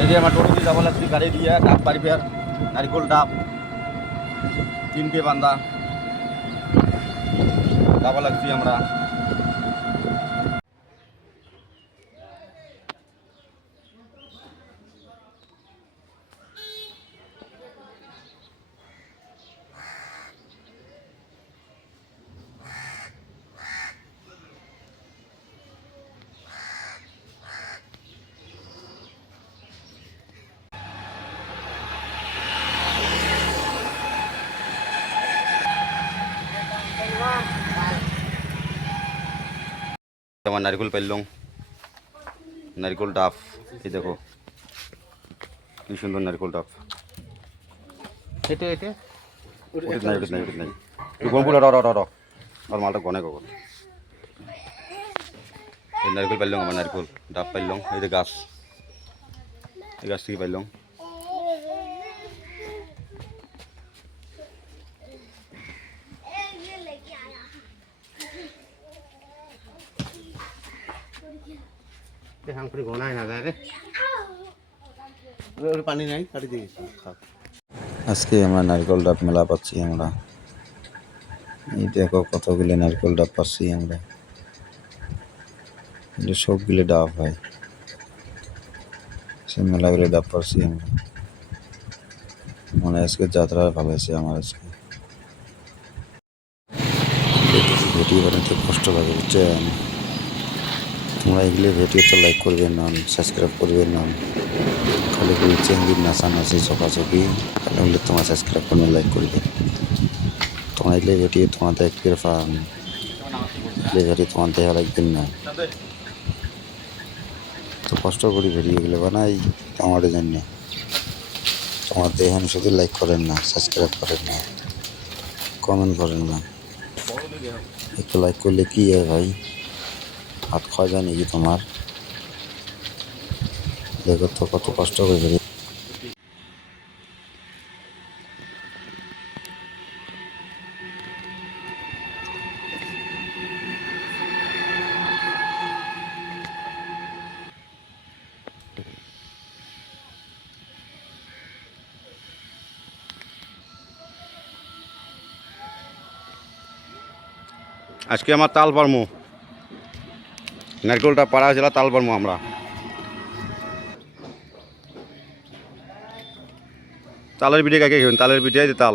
এই যে আমার টোটো দিয়ে যাবো লাগছি গাড়ি দিয়ে ডাব বাড়ি ফের নারিকল ডাব 3টে বান্ধা যাবো লাগছি আমরা। আমার নারিকল পাইলাম, নারিকল ডাব এই দেখো কি সুন্দর নারিকল ডাব। এটা এটা উঠিত নাই উঠিত নাই উঠিত নাই গনপুর আর মালটা গনে গো। এই নারিকল পাইলাম, আমার নারিকল ডাব পাইলাম, এই যে গাছ, এই গাছ থেকে পাইলাম। হাঁকুড়ি গোনায় না যায় রে, পানি নাই কাটি দিয়েছি। আজকে আমরা নারকেল ডাব মেলা পাচ্ছি আমরা। এই দেখো কতগুলো নারকেল ডাব পাচ্ছি আমরা। সবগুলো ডাব হয়, সে মেলাগুলো ডাব পাচ্ছি আমরা। মনে হয় আজকে যাত্রা ভালো হয়েছে আমার। আজকে ভিডিও বানাতে কষ্ট লাগে বুঝছেন। তোমরা এগুলো ভিডিওতে লাইক করবেন না, সাবস্ক্রাইব করবেন না, খালি বলছেন যে নাচানাচি চকাচকি, তাহলে তোমার সাবস্ক্রাইব করবেন, লাইক করবেন। তোমার এগুলো ভিডিও তোমার দেখতে পান, এগুলো ভিডিও তোমার দেখা লাগবেন না। তো কষ্ট করি ভিডিওগুলো বানাই তোমাদের জন্য। তোমার দেখেন শুধু লাইক করেন না, সাবস্ক্রাইব করেন না, কমেন্ট করেন না। একটু লাইক করলে কি হয় ভাই, হাত খাওয়া যায় নাকি তোমার? দেখো তো কত কষ্ট করে ভিডিও। আজকে আমার তাল পারমু, নারকেলটা পাড়া হয়েছিল তাল পারমু আমরা। তালের পিঠে কাকে খাবেন? তালের পিঠে তাল।